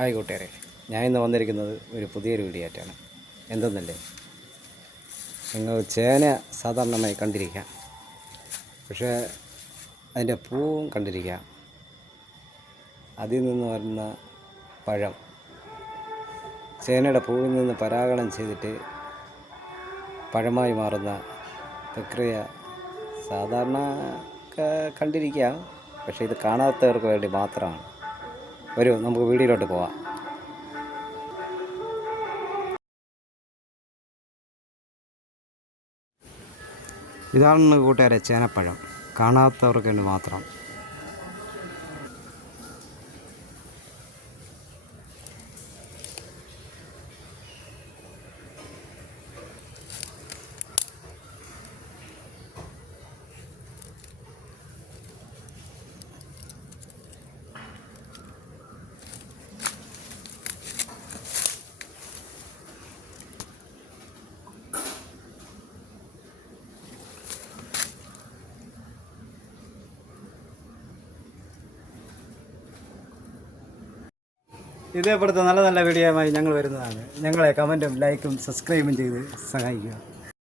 Hi കൂട്ടുകാരെ. ഞാൻ ഇന്ന് വന്നിരിക്കുന്നത് ഒരു പുതിയൊരു വീഡിയോ ആയിട്ടാണ്. എന്തെന്നല്ലേ? നിങ്ങൾ ചേന സാധാരണമായി കണ്ടിരിക്കാം. പക്ഷേ അതിന്റെ പൂവും കണ്ടിരിക്കാം. അതിൽ നിന്ന് വരുന്ന പഴം. ചേനയുടെ പൂവിൽ നിന്ന് പരാഗണം ചെയ്തിട്ട് പഴമായി മാറുന്ന പ്രക്രിയ സാധാരണ കണ്ടിരിക്കാം. പക്ഷേ ഇത് കാണാത്തവർക്ക് വേണ്ടി മാത്രമാണ്. വരൂ നമുക്ക് വീഡിയോയിലോട്ട് പോവാം. ഇതാണ് കൂട്ടുകാരെ ചേനപ്പഴം. കാണാത്തവർക്ക് വേണ്ടി മാത്രം. ഇതേപോലത്തെ നല്ല നല്ല വീഡിയോയുമായി ഞങ്ങൾ വരുന്നതാണ്. ഞങ്ങളെ കമന്റും ലൈക്കും സബ്സ്ക്രൈബും ചെയ്ത് സഹായിക്കുക.